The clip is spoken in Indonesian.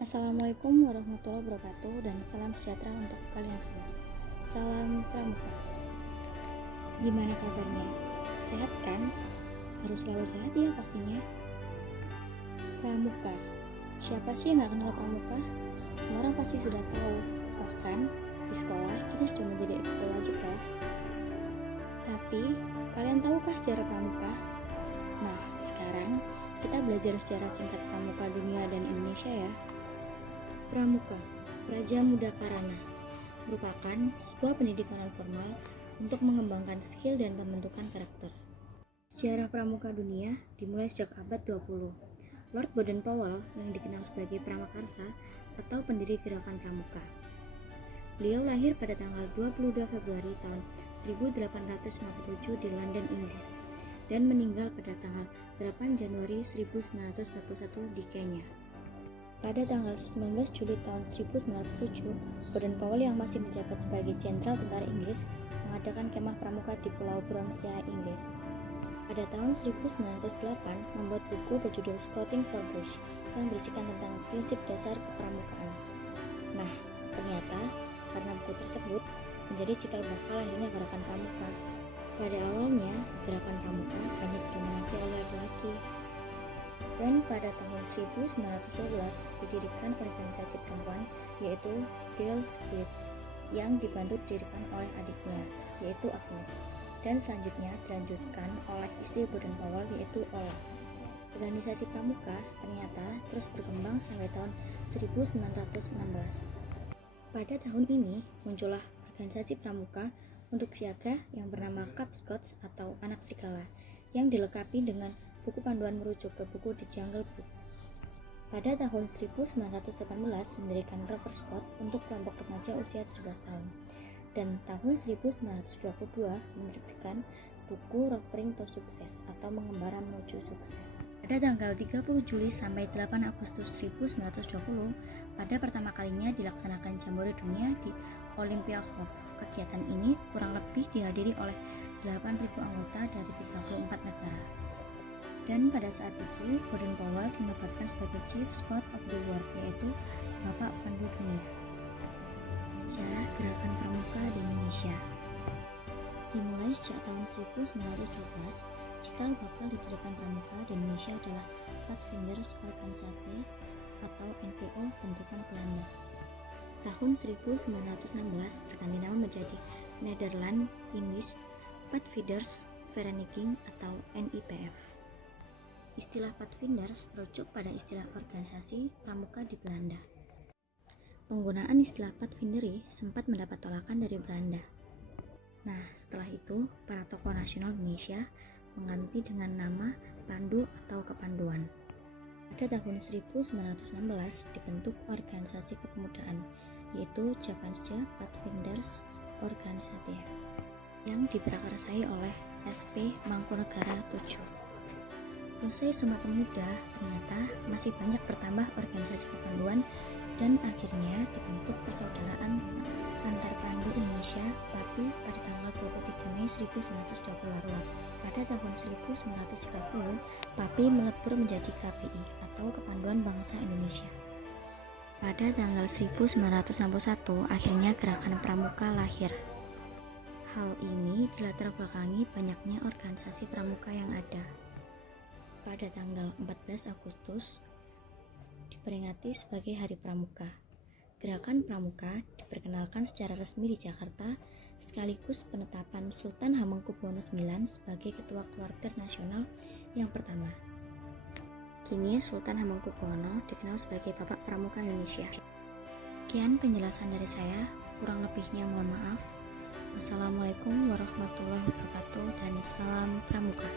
Assalamualaikum warahmatullahi wabarakatuh dan salam sejahtera untuk kalian semua. Salam Pramuka. Gimana kabarnya? Sehat kan? Harus selalu sehat ya pastinya. Pramuka. Siapa sih yang gak kenal Pramuka? Semua orang pasti sudah tahu. Bahkan di sekolah kini sudah menjadi ekskul wajib loh. Tapi kalian tahukah sejarah Pramuka? Nah, sekarang kita belajar sejarah singkat Pramuka dunia dan Indonesia ya. Pramuka, Praja Muda Karana, merupakan sebuah pendidikan non formal untuk mengembangkan skill dan pembentukan karakter. Sejarah Pramuka dunia dimulai sejak abad 20. Lord Baden-Powell yang dikenal sebagai Pramakarsa atau pendiri gerakan Pramuka. Beliau lahir pada tanggal 22 Februari tahun 1857 di London, Inggris, dan meninggal pada tanggal 8 Januari 1941 di Kenya. Pada tanggal 19 Juli tahun 1907, Baden-Powell yang masih menjabat sebagai Jenderal Tentara Inggris mengadakan kemah pramuka di Pulau Brownsea, Inggris. Pada tahun 1908, membuat buku berjudul Scouting for Boys yang berisikan tentang prinsip dasar kepramukaan. Nah, ternyata karena buku tersebut menjadi cikal bakal lahirnya gerakan pramuka. Pada awalnya, gerakan pramuka banyak didominasi oleh laki-laki. Dan pada tahun 1912 didirikan organisasi perempuan yaitu Girls Guild yang dibantu didirikan oleh adiknya yaitu Agnes, dan selanjutnya dilanjutkan oleh istri Baden-Powell yaitu Olaf. Organisasi pramuka ternyata terus berkembang sampai tahun 1916. Pada tahun ini muncullah organisasi pramuka untuk siaga yang bernama Cub Scouts atau Anak Serigala yang dilengkapi dengan buku panduan merujuk ke buku The Jungle Book. Pada tahun 1918 mendirikan Rover Scout untuk kelompok remaja usia 17 tahun, dan tahun 1922 menerbitkan buku Rovering to Success atau Mengembara Menuju Sukses. Pada tanggal 30 Juli sampai 8 Agustus 1920, pada pertama kalinya dilaksanakan Jambore Dunia di Olympiahof. Kegiatan ini kurang lebih dihadiri oleh 8.000 anggota dari 34 negara. Dan pada saat itu, Baden-Powell dinobatkan sebagai Chief Scout of the World, yaitu Bapak Pandu Dunia. Sejarah gerakan pramuka di Indonesia dimulai sejak tahun 1912. Cikal bakal didirikan pramuka di Indonesia adalah Pathfinders Organisate atau NPO bentukan Belanda. Tahun 1916 berganti nama menjadi Nederland Indisch Pathfinders Vereniging atau NIPF. Istilah Pathfinders merujuk pada istilah organisasi pramuka di Belanda. Penggunaan istilah Pathfindery sempat mendapat tolakan dari Belanda. Nah, setelah itu, para tokoh nasional Indonesia mengganti dengan nama Pandu atau Kepanduan. Pada tahun 1916 dibentuk organisasi kepemudaan, yaitu Javansche Pathfinders Organisate, yang diprakarsai oleh SP Mangkunegara 7. Usai Sumpah Pemuda, ternyata masih banyak bertambah organisasi kepanduan dan akhirnya dibentuk Persaudaraan Antar Pandu Indonesia (PAPI) pada tanggal 23 Mei 1928. Pada tahun 1930, PAPI melebur menjadi KPI atau Kepanduan Bangsa Indonesia. Pada tanggal 1961, akhirnya Gerakan Pramuka lahir. Hal ini dilatar belakangi banyaknya organisasi pramuka yang ada. Pada tanggal 14 Agustus diperingati sebagai Hari Pramuka. Gerakan Pramuka diperkenalkan secara resmi di Jakarta sekaligus penetapan Sultan Hamengkubuwono IX sebagai Ketua Keluarga Nasional yang pertama. Kini Sultan Hamengkubuwono dikenal sebagai Bapak Pramuka Indonesia. Sekian penjelasan dari saya, kurang lebihnya mohon maaf. Wassalamualaikum warahmatullahi wabarakatuh dan salam Pramuka.